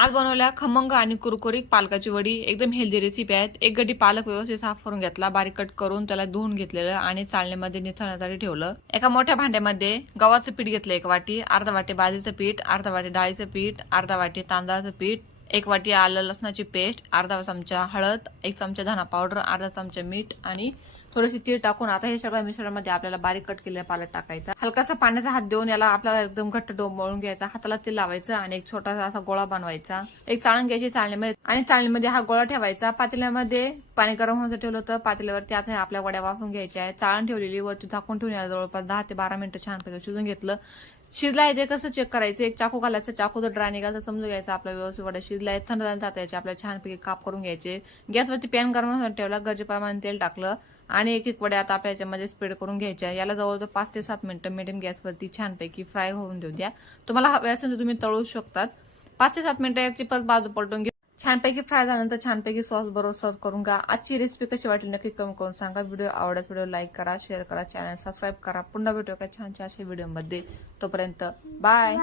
आज बनवल्या खमंग आणि कुरकुरीत पालकाची वडी. एकदम हेल्दी रेसिपी आहेत. एक गड्डी पालक व्यवस्थित साफ करून घेतला, बारीक कट करून त्याला धुवून घेतलेलं आणि चाळणीमध्ये निथळण्यासाठी ठेवलं. एका मोठ्या भांड्यामध्ये गव्हाचं पीठ घेतलं 1 वाटी, अर्धा वाटी बाजरीचं पीठ, अर्धा वाटी डाळीचं पीठ, अर्धा वाटी तांदळाचं पीठ, 1 वाटी आलं लसणाची पेस्ट, अर्धा चमचा हळद, 1 चमचा धना पावडर, अर्धा चमचा मीठ आणि थोडीशी तीळ टाकून आता हे सगळं मिश्रणामध्ये आपल्याला बारीक कट केलेला पालक टाकायचा. हलकासा पाण्याचा हात देऊन याला आपल्याला एकदम घट्ट डो मळून घ्यायचा. हाताला तेल लावायचं आणि एक छोटासा असा गोळा बनवायचा. एक चाळण घ्यायची चाळणीमध्ये आणि चाळणीमध्ये हा गोळा ठेवायचा. पातेल्यामध्ये पाणी गरम होण्याचं ठेवलं होतं. पातेल्यावरती आता आपल्या वड्या वाफवून घ्यायच्या आहेत. चाळण ठेवलेली वरती झाकून ठेवून याला जवळपास 10 ते 12 मिनिटं छानपैकी शिजून घेतलं. शिजलाय ते कसं चेक करायचं, एक चाकू घालायचं, चाकू जर ड्राय निघाला तर समजून घ्यायचा आपला व्यवस्थित वडा शिजलाय. थंड झाला जाता याचे आपल्याला छानपैकी काप करून घ्यायचे. गॅसवरती पॅन गरम होण्यासाठी ठेवला, गरजेप्रमाणे तेल टाकलं आणि एक एक वड्या आता आपल्या याच्यामध्ये स्प्रेड करून घ्यायच्या. याला जवळजवळ 5 ते 7 मिनिटं मिडियम गॅसवरती छानपैकी फ्राय होऊन देऊ द्या. तुम्हाला हवे असेल तर तुम्ही तळू शकतात. 5 ते 7 मिनिटं याची परत बाजू पलटून घ्या. छानपैकी फ्राय झाल्यानंतर छानपैकी सॉस बरोबर सर्व करून घ्या. आजची रेसिपी कशी वाटली नक्की कमेंट करून सांगा. व्हिडिओ आवडल्यास व्हिडिओ लाईक करा, शेअर करा, चॅनल सबस्क्राईब करा. पुन्हा भेटू का छानशा अशा व्हिडिओमध्ये. तोपर्यंत बाय.